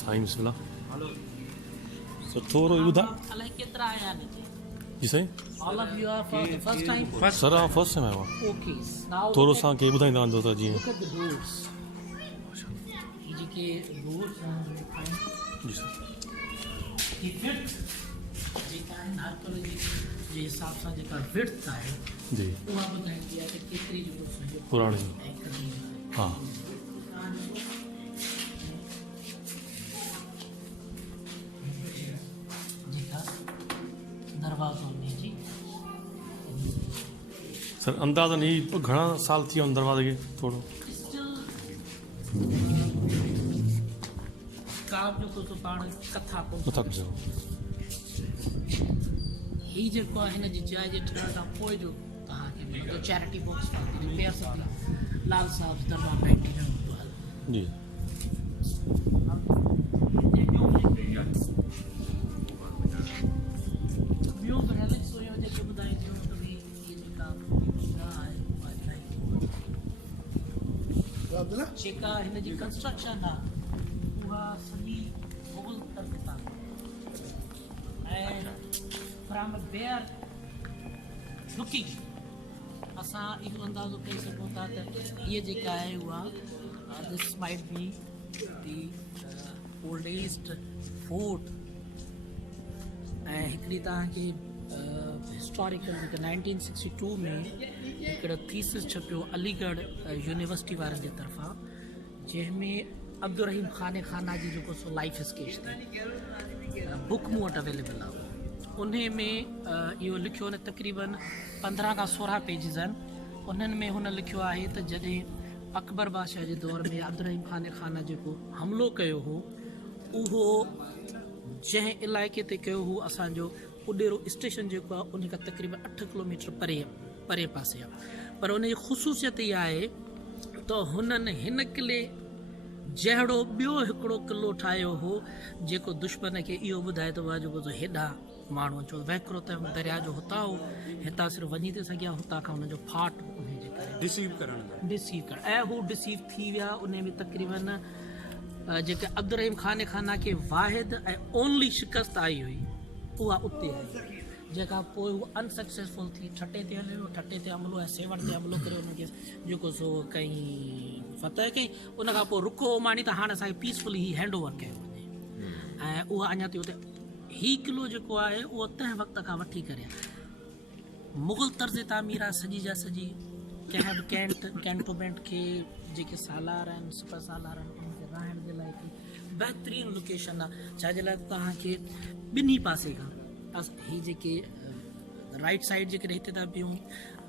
साईं बिस्मिल्लाह। So थोरो ॿुधा अलाए केतिरा आया आहिनि हिते? जी Sai. All of you are for the first time? Sir first time आयो आहे। Okay. Now Thoreau look at, असांखे ॿुधाईंदा वञो त जीअं। look at the doors. ये जेके doors आहिनि जी सर। ये width जेका आहे हर कॉलेज जे हिसाब सां जेका width आहे जी उहा ॿुधाईंदी आहे त केतिरी जेको सॼो पुराणी ऐं क़दीम आहे। हा जेका दरवाज़ो में जी सर अंदाज़न ही घणा साल थी विया आहिनि दरवाज़े खे थोरो still काव जेको तो पाण कथा कोन नथा कजो। ही जेको आहे हिन जी जाइ जे ठहण खां पोइ जो तव्हांखे मिलंदो चैरिटी बॉक्स रिपेयर सदी लाल साहब दरबार 99 जी ॿियो रिलिक्स हुयो जेके ॿुधाईंदियूं त भई इहे जेका जेका हिन जी कंस्ट्रक्शन आहे उहा सॼी मुग़ल तर्ज़ सां ऐं फ्रॉम देयर लुकिंग असां इहो अंदाज़ो करी सघूं था त इहा जेका आहे उहा this might be the oldest fort ऐं हिकिड़ी तव्हांखे हिस्टोरिकल जेका 1962 में हिकिड़ो थीसिस छपियो अलीगढ़ यूनिवर्सिटी वारनि जे तरफ़ां जंहिंमें अब्दुल रहीम खाना जी जेको सो लाइफ स्केच थी बुक मूं वटि अवेलेबल आहे उन में इहो लिखियो न तक़रीबन 15 खां 16 पेजिस आहिनि उन्हनि में हुन लिखियो आहे त जॾहिं अकबर बादशाह जे दौर में अब्दुल रहीम खाना जेको हमिलो कयो हो उहो जंहिं इलाइक़े ते कयो हो असांजो उॾेरो स्टेशन जेको आहे उन खां तक़रीबन 8 किलोमीटर परे पासे आहे पर उन जी ख़ुशूसियत इहा आहे त हुननि हिन किले जहिड़ो ॿियो हिकिड़ो किलो ठाहियो हो जेको दुश्मन खे इहो ॿुधाए थो जेको हेॾा माण्हू छो वहिकिरो त दरिया जो हुतां हो हितां सिर्फ़ु वञी थी सघिया हुतां खां हुनजो फाट डिसीव करण ऐं हू डिसीव थी विया उन में तक़रीबन जेके अब्दुल रहीम खाना खे वाहिद ऐं ओनली शिकस्त आई हुई उहा उते आई जेका पोइ उहा अनसक्सेसफुल थी ठटे ते हलियो ठटे ते हमिलो ऐं सेवण ते हमिलो करे हुनखे जेको सो कई फतह कई उन खां पोइ रुको मानी त हाणे असांखे पीसफुली ही हैंड ओवर कयो वञे ऐं उहा अञा ताईं उते ही किलो जेको आहे उहो तंहिं वक़्त खां वठी करे मुग़ल तर्ज़ तामीर आहे सॼी जा सॼी कंहिं बि कैंटोनमेंट खे जेके सालार आहिनि सुपर सालार आहिनि उनखे रहण जे लाइ हिकु बहितरीनु लोकेशन आहे छाजे लाइ ॿिन्ही पासे खां ही जेके राइट साइड जेके हिते था बीहूं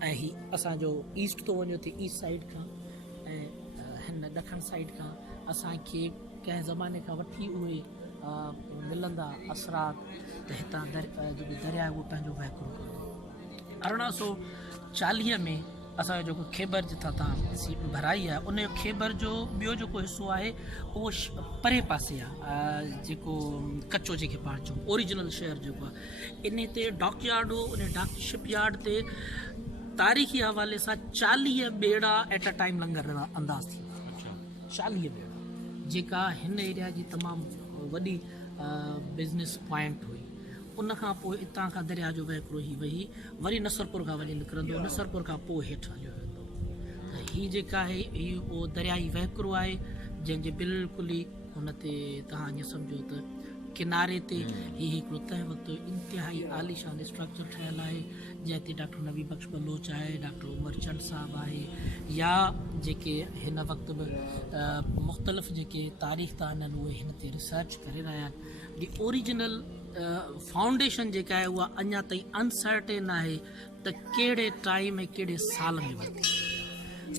ऐं ही असांजो ईस्ट थो वञो थी ईस्ट साइड खां ऐं हिन ॾखण साइड खां असांखे कंहिं ज़माने खां वठी उहे मिलंदा असरात त हितां जेको दरिया उहो पंहिंजो वहिकिरो कंदो 1840 में असांजो जेको ख़ैबर जितां तव्हां भराई आहे उन जो ख़ैबर जो ॿियो जेको हिसो आहे उहो परे पासे आहे जेको कचो जेके पाण चऊं ओरिजिनल शहर जेको आहे इन ते डॉकयार्ड हो उन शिपयार्ड ते तारीख़ी हवाले सां 40 ॿेड़ा एट अ टाइम लंगर अंदाज़ थी 40 ॿेड़ा जेका हिन एरिया जी तमामु वॾी बिज़नेस पॉइंट हुई उन खां पोइ हितां खां दरिया जो वहिकिरो ई वही वरी नसरपुर खां वञी निकिरंदो नसरपुर खां पोइ हेठि हलियो वेंदो त हीअ जेका आहे हीअ उहो दरियाई वहिकिरो आहे जंहिंजे बिल्कुलु ई हुन ते तव्हां ईअं सम्झो त किनारे ते हीअ हिकिड़ो तंहिं वक़्तु इंतिहाई आलीशान स्ट्रक्चर ठहियलु आहे जंहिं ते डॉक्टर नबी बख्श बलोच आहे डॉक्टर उमर चंद साहब आहे या जेके हिन वक़्तु बि मुख़्तलिफ़ जेके तारीख़ था आहिनि उहे हिन ते रिसर्च करे रहिया आहिनि दी ओरिजिनल फाउंडेशन जेका आहे उहा अञा ताईं अनसर्टेन आहे त कहिड़े टाइम ऐं कहिड़े साल में वरिती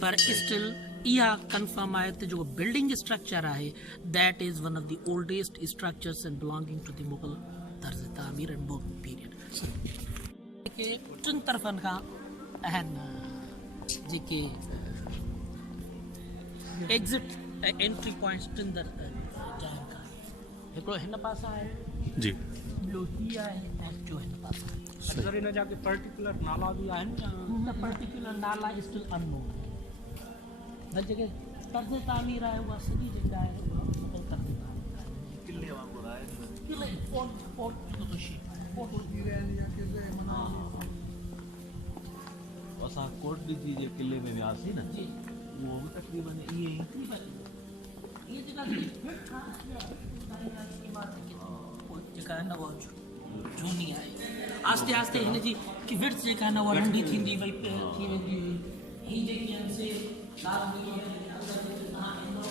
पर स्टिल इहा कंफर्म आहे त जेको बिल्डिंग स्ट्रक्चर आहे that is one of the oldest structures and belonging to the Mughal तर्ज़ तामीर एंड मुग़ल पीरियड जेके टिनि तरफ़नि खां आहिनि जेके एग्ज़िट ऐं एंट्री पॉइंट्स टिनि जाइनि खां हिकिड़ो हिन पासा आहे जी ॿियो हीअ आहे ऐं जो हिन पासा सर इन जा के पर्टिकुलर नाला भी आहिनि न पर्टिकुलर नाला स्टिल अननोन त जेके तर्ज़ तामीर आहे उहा सॼी जेका आहे उहा मुग़ल तर्ज़ तामीर आहे किले फोर्ट जो तो शेप है असां कोट ॾिसी जे किले में वियासीं न जी उहो बि तक़रीबन ईअं ई ये जगह जेका आहे न उहा झूनी आहे आस्ते आस्ते हिन जी की विर्थ जेका आहे न उहा नंढी थींदी वई थी वेंदी हुई ही जेकी आहिनि से लाल नीलो अंदरि तव्हां ईंदो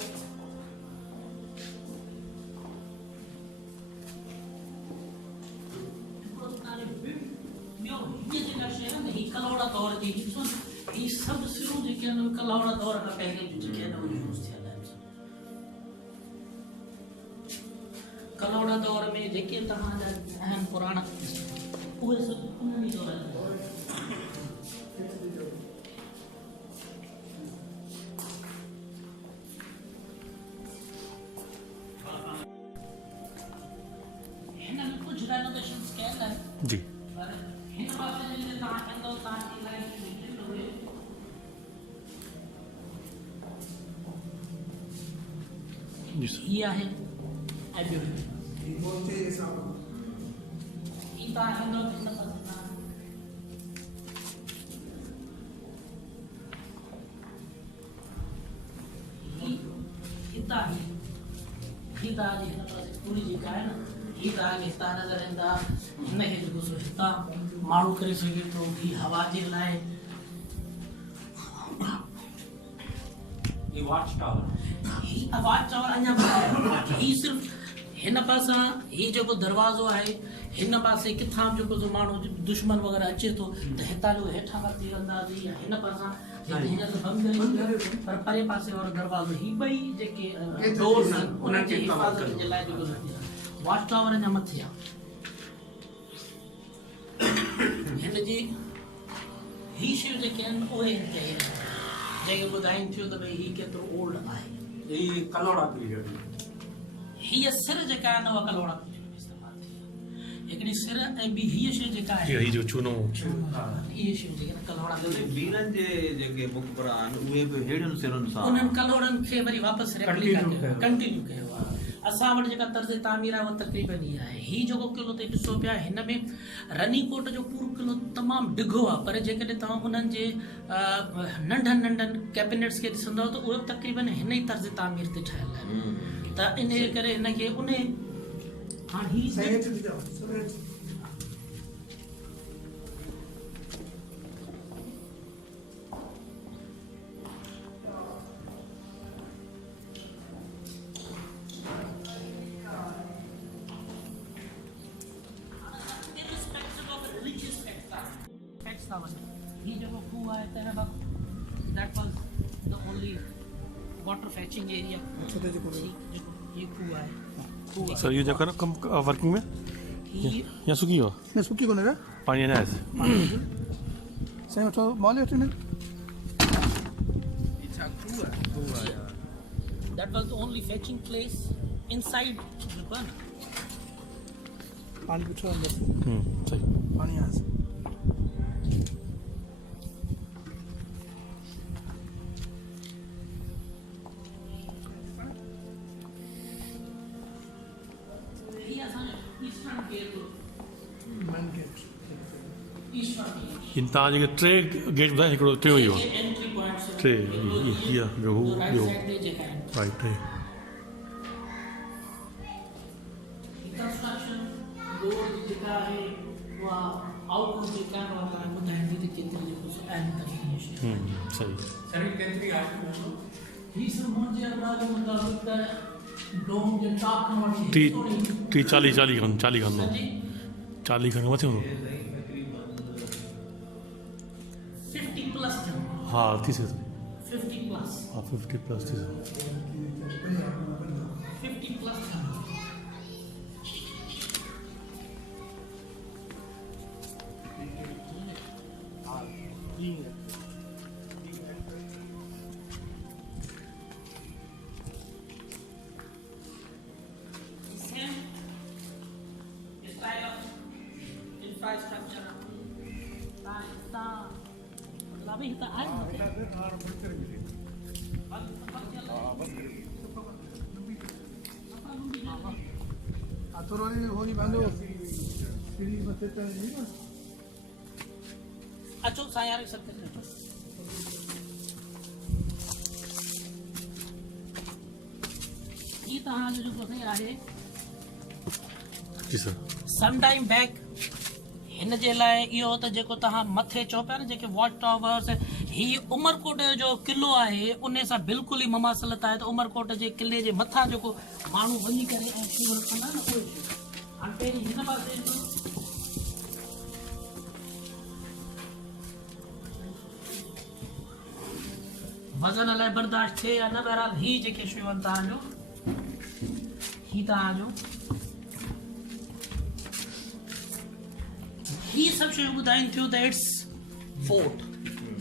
ॿियो हीअ जेका शइ आहे न ही कलौड़ा दौर जी ॾिसो ही सभु सिरूं जेके आहिनि उहे कलौड़ा दौर खां पहिरीं जेके आहिनि उहे यूज़ थियल आहिनि कलौड़ा दौर में जेके तव्हांजा आहिनि पुराणा उहे सभु उन्हनि ई दौर जा हिन में कुझु रेनोवेशन्स कयल आहे जी पर हिन पासे जॾहिं तव्हां कंदो तव्हांजी लाइफ में जी सर ये आहे एबियो ई तव्हां कंदो हिन पासे तव्हां ही तव्हांजी हिन पासे पूरी जेका आहे न ही तव्हांखे हितां नज़र ईंदा हिनखे जेको सो हितां माण्हू करे सघे थो ही हवा जे लाइ ये वॉच टावर ही आवाज़ टावर अञा ॿुधायो ही सिर्फ़ हिन पासां ही जेको दरवाज़ो आहे हिन पासे किथां जेको सो माण्हू दुश्मन वग़ैरह अचे थो त हितां जो हेठां खां तीरंदाज़ी या हिन पासां हींअर त बंदि करे पर परे पासे वारो दरवाज़ो ही ॿई जेके डोर्स आहिनि उन्हनि जी हिफ़ाज़त जे लाइ जेको वॉच टावर अञा मथे आहे हिन जी ही शयूं जेके आहिनि उहे हिते जेके ॿुधाइनि थियूं त भई ही केतिरो ओल्ड आहे ये कलोड़ा पीरियड हीअ सिर जेका आहे न उहा कलोड़ा पीरियड में इस्तेमालु थी हिकिड़ी सिर ऐं ॿी हीअ शइ जेका आहे ही जो चूनो इहे शयूं जेके आहिनि कलोड़ा वीरनि जे जेके मुक़बरा आहिनि उहे बि अहिड़ियुनि सिरुनि सां उन्हनि कलोड़नि खे वरी वापसि रेप्लिका कंटिन्यू कयो आहे असां वटि जेका तर्ज़ तामीर आहे उहा तक़रीबन ई आहे हीअ जेको किलो ते ॾिसो पिया हिन में रनीकोट जो पूरो किलो तमामु डिघो आहे पर जेकॾहिं तव्हां उन्हनि जे नंढनि नंढनि कैबिनेट्स खे ॾिसंदव त उहे तक़रीबन हिन ई तर्ज़ तामीर ते ठहियल आहिनि त इन करे हिनखे उन हाणे हीअ he जो खूह आहे तेरे वक्त that was the only water fetching area ये खूह आहे सर ये जो करो कम वर्किंग में ही या सुकी हो Ne suki ko nere? पानी ना है Sen to mali atine? that was the only fetching place inside the pond Pani bicho andar. सही Pani यहाँ से. he असांजो eastern gate Main gate. eastern gate इन ताज़ के ट्रे गेट ॿुधाए हिकिड़ो टियों ई हो entry points टे हीअ ॿियो हू right ॿियो side ते जेका आहिनि राइट है कंस्ट्रक्शन रोड जेका आहे उहा आउटलुक जेका आहे उहा तव्हां ॿुधाईंदी त केतिरी जेको सो आहिनि तरीक़े शइ सही सर केतिरी आहे ही सब मुंहिंजे अंदाज़े मुताबिक़ त डोम जे टॉप खां वठी टी थोरी टी चालीह खन सॼी 40 खन मथे हूंदो 50 प्लस थियनि हा थी सघे 50 प्लस हा 50 प्लस थी सघे 50 प्लस थियनि Same style of infrastructure. मतलब ही तो आए थोरो हो नहीं पांदो सीढ़ी मथे ते नहीं ना अचो साईं यार सत्य ते अचो ये तव्हांजो जेको साईं आहे जी सर सम टाइम बैक हिन जे लाइ इहो त जेको तव्हां मथे चओ पिया न जेके वॉच टावर्स ही उमरकोट जो किलो आहे उन सां बिल्कुलु ई ममासलत आहे त उमरकोट जे किले जे मथां जेको माण्हू वञी करे ऐं शेवर कंदा न उहे हाणे पहिरीं हिन पासे ॾिसो वज़न लाइ बर्दाश्त थिए या न बहरहाल ही जेके शयूं आहिनि तव्हांजो ही तव्हांजो ही सब शयूं ॿुधाइनि थियूं त इट्स फोर्ट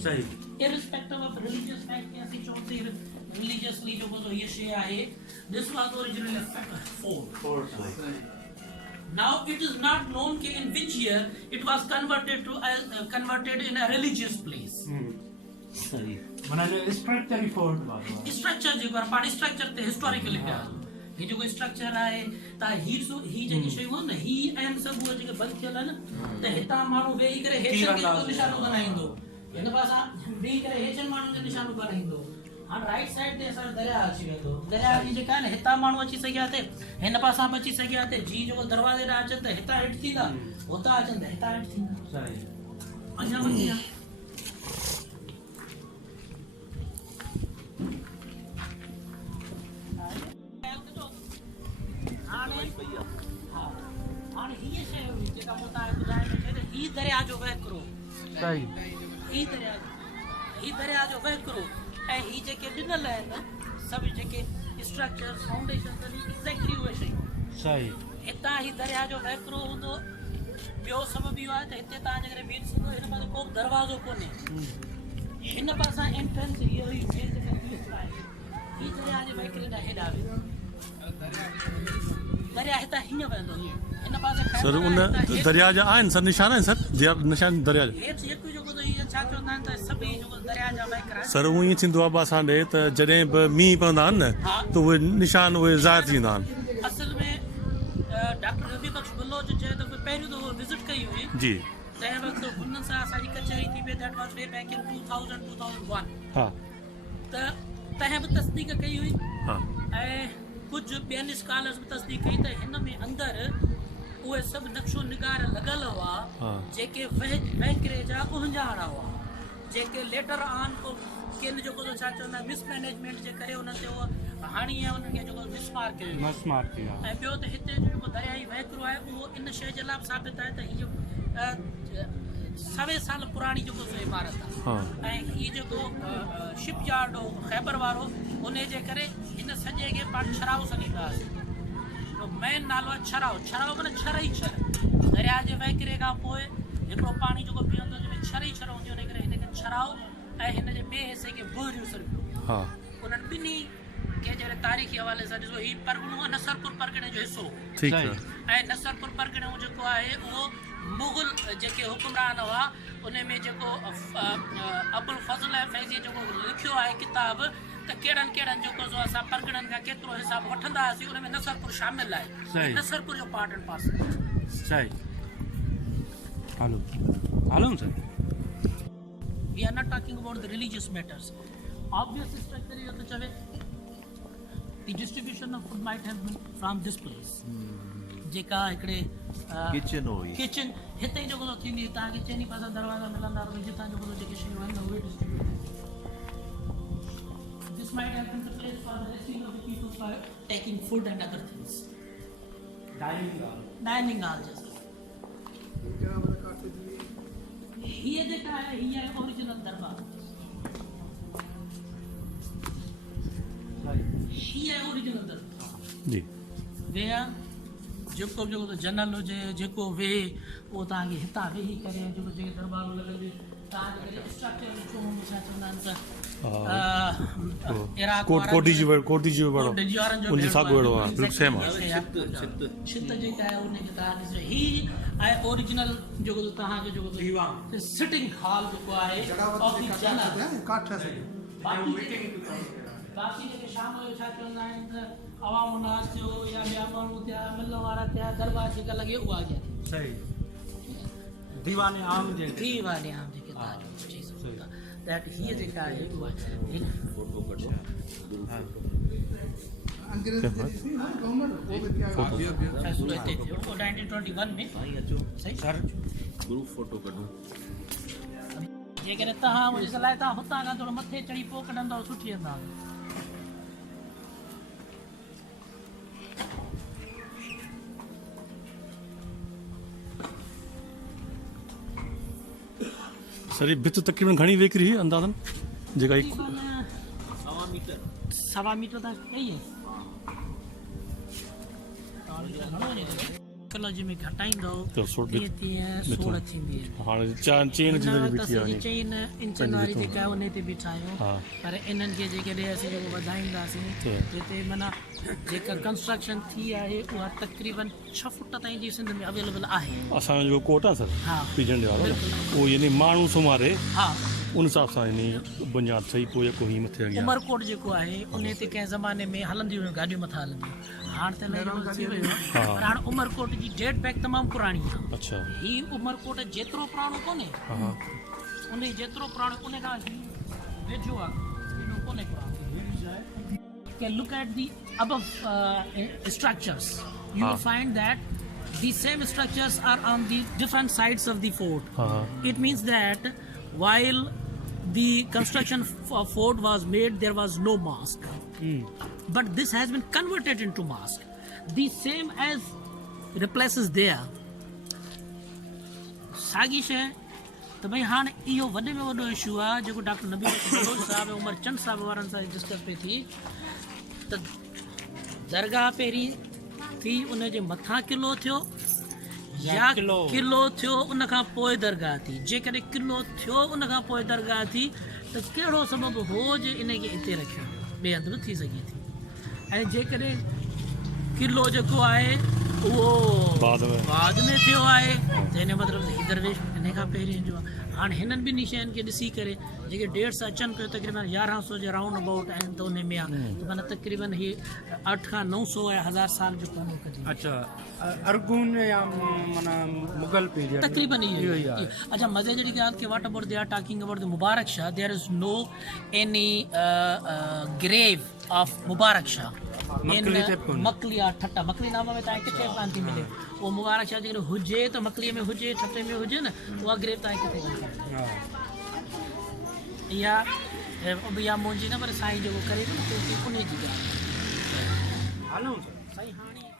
सही irrespective of religious fact या सी चोते religiously जो को ये शे आहे this was originally a fort now it is not known कि in which year it was converted to converted in a religious place सही माना जो स्ट्रक्चर ही फोर्ट बात structure जेको आहे पाण structure ते historically पिया ही जेको स्ट्रक्चर आहे त ही जेकी शयूं आहिनि न ही आहिनि सभु उहे जेके बंदि थियल आहिनि त हितां माण्हू वेही करे हेठनि खे जेको निशानो बनाईंदो हिन पासां वेही करे हेठनि माण्हुनि खे निशानो बनाईंदो हाणे राइट साइड ते असांजो दरिया अची वेंदो दरिया जी जेका आहे न हितां माण्हू अची सघिया ते हिन पासां बि अची सघिया ते जी जेको दरवाज़े ॾांहुं अचनि त हितां हेठि थींदा हुतां अचनि त हितां हेठि थींदा सही अञा वधी विया हाणे हीअ शइ हुई जेका मूं तव्हांखे ॿुधाइण में चए त ही दरिया जो वहिकिरो सही ही दरिया जो वहिकिरो ऐं ही जेके ॾिनल आहिनि सभु जेके स्ट्रक्चर फाउंडेशन एक्ज़ैक्टली उहे शयूं सही हितां ही दरिया जो वहिकिरो हूंदो ॿियो सबबु इहो आहे त हिते तव्हां जेकॾहिं बीह सघो हिन पासे को दरवाज़ो कोन्हे हिन पासां एंट्रेंस इहो ई आहे ही दरिया जे वहिकिरे ॾांहुं हेॾा वेंदो दरिया हितां हीअं वेंदो हिन पासे सर उन दरिया जा आहिनि सर निशान आहिनि सर निशान दरिया जा हेठि जेको जेको त इहे छा चवंदा आहिनि त सभई जेको दरिया जा वहिकिरा सर उहो ईअं थींदो आहे असां ॾे त जॾहिं बि मींहुं पवंदा आहिनि न त उहे निशान उहे ज़ाहिर थी वेंदा आहिनि असल में डॉक्टर रवि बख्श बलोच चए त पहिरियों दफ़ो विज़िट कई हुई जी तंहिं वक़्तु हुन सां असांजी कचहरी थी पई that was way back in 2000-2001 हा त तंहिं बि तस्दीक कई हुई हा ऐं कुझु ॿियनि स्कॉलर्स बि तस्दीक कई त हिन में अंदरि उहे सभु नक्शो निगार लॻल हुआ हा। जेके वहिकिरे जा उहिंजाणा हुआ जेके लेटर ऑन को किन जेको छा चवंदा मिसमैनेजमेंट जे करे उन्हनि ते उहो हाणी ऐं उन्हनि खे जेको मिसमार कयो ऐं ॿियो त हिते जो जेको दरियाई वहिकिरो आहे उहो इन शइ जे लाइ साबित आहे त हीअ 100 साल पुराणी जेको इमारत आहे ऐं हीअ जेको शिप यार्ड हो ख़ैबर वारो उन जे करे हिन सॼे खे पाण छराउ सॾींदासीं मेन नालो आहे छराउ माना छर ई छर दरिया जे वहिकिरे खां पोइ हिकिड़ो पाणी जेको पीअंदो जंहिंमें छर ई छर हूंदी उन करे हिन खे छराउ ऐं हिन जे ॿिए हिसे खे बोरियूं सॾियो हा उन्हनि ॿिन्ही खे जहिड़े तारीख़ी हवाले सां ॾिसो हीउ परगि॒णो नसरपुर परगि॒णे जो हिसो ठीकु आहे ऐं नसरपुर परगि॒णो जेको आहे उहो मुग़ल जेके हुकुमरान हुआ उन में जेको अबुल फज़ल ऐं फैज़ी जेको लिखियो आहे किताब त कहिड़नि कहिड़नि जेको असां परगि॒णनि खां केतिरो हिसाब वठंदा हुआसीं उन में नसरपुर शामिल आहे नसरपुर जो पार्ट एंड पार्सल सही hello sir we are not talking about the religious matters obvious structure is to chave the distribution of food might have been from this place जेका हिकिड़े किचन हुई किचन हिते जेको थींदी तव्हांखे चइनी पासा दरवाज़ा मिलंदा जितां जेको जेके शयूं आहिनि उहे distribute this might have been the place for the resting of the people for taking food and other things dining hall जैसा हीअ जेका आहे हीअ आहे ओरिजिनल दरबार हीअ आहे ओरिजिनल दरबार जी वे जेको जेको जनरल हुजे जेको वेहे उहो तव्हांखे हितां वेही करे जेको जेके दरबारूं लॻल तव्हांखे स्ट्रक्चर छा चवंदा आहिनि छित जेका आहे उनखे तव्हां ही आहे ओरिजिनल जेको तव्हांजो जेको सिटिंग हॉल जेको आहे बाक़ी जेके शाम जो छा चवंदा आहिनि त अवाम नाज़ थियो या ॿिया माण्हू थिया मिलण वारा थिया दरबार जेका लॻे उहा अॻियां थी सही दीवाने आम जे थी वाले आम जेके तारीफ़ चई सघूं था दैट हीअ जेका आहे उहा फोटो कढो अंग्रेज जी थी ना गवर्नमेंट वो भी क्या फ़ैसिलो हिते थियो 1921 में साईं अचो सही ग्रुप फोटो कढो जेकॾहिं तव्हां मुंहिंजी सलाह तव्हां हुतां खां थोरो मथे चढ़ी पोइ कढंदव सुठी अंदाज़ सर भित तक़रीबन घणी वेकिरी हुई अंदाज़न जेका तक़रीबन 1.25 मीटर तक कई है कलर में घटाईंदो तो सोड़ तीअं तीअं सोड़ थींदी आहे हाणे चेन जी नज़र बीठी आहे चईन इंचन वारी जेका उन ते बीठा आहियूं हा। पर इन्हनि खे जेकॾहिं असीं जेको वधाईंदासीं जिते माना जेका कंस्ट्रक्शन थी आहे उहा तक़रीबन 6 फुट ताईं जी सिंध में अवेलेबल आहे असांजो जेको कोट आहे सर हा पीजन वारो उहो यानी माण्हू सुम्हारे हा उन हिसाब सां यानी बुनियाद सही पोइ जेको हीअं मथे अॻियां उमरकोट जेको आहे उन ते कंहिं ज़माने में हलंदियूं हुयूं गाॾियूं मथां हलंदियूं हाणे त डेवलप थी वियो आहे हा। पर हाणे उमरकोट जी डेट बैक तमामु पुराणी आहे अच्छा ही उमरकोट जेतिरो पुराणो कोन्हे हा हा उन जेतिरो पुराणो उन खां वेझो आहे एॾो कोन्हे पुराणो can look at the above structures you will find that the same structures are on the different sides of the fort हा हा it means that while the construction fort was made there was no mosque but this has been converted into mosque the same as replaces there साॻी शइ त भई हाणे इहो वॾे में वॾो इशू आहे जेको डॉक्टर नबी बलोच साहब ऐं उमर चंद साहब वारनि सां डिस्कस पई थी त दरगाह पहिरीं थी उनजे मथां किलो थियो या किलो थियो उन खां पोइ दरगाह थी जेकॾहिं किलो थियो उन खां पोइ दरगाह थी त कहिड़ो सबबु हो जे इन खे हिते रखियो ॿिए हंधि न थी सघे थी ऐं जेकॾहिं किलो जेको आहे उहो बाद में थियो आहे त हिन मतिलबु हीउ दरवेश इन खां पहिरीं जो आहे हाणे हिननि ॿिन्ही शयुनि खे ॾिसी करे जेके 150 अचनि पियो तक़रीबन 1100 जे राउंड अबाउट आहिनि त उन में आहे त माना तक़रीबन हीअ 8 खां 900 या 1000 साल जो कोन्हे कढी अच्छा अरगुन या माना मुगल पीरियड तक़रीबन इहो ई आहे अच्छा मज़े जहिड़ी ॻाल्हि की what about they are talking about the Mubarak Shah there is no any grave of Mubarak Shah Makli आहे ठटा मकली नाम में तव्हांखे किथे कान थी मिले उहो मुबारक शाह जेकॾहिं हुजे त मकलीअ में हुजे ठटे में हुजे न उहा ग्रेव तव्हांखे किथे कान थी मिले इहा मुंहिंजी न पर साईं जेको करे थो न उन जी ॻाल्हि हलूं साईं हाणे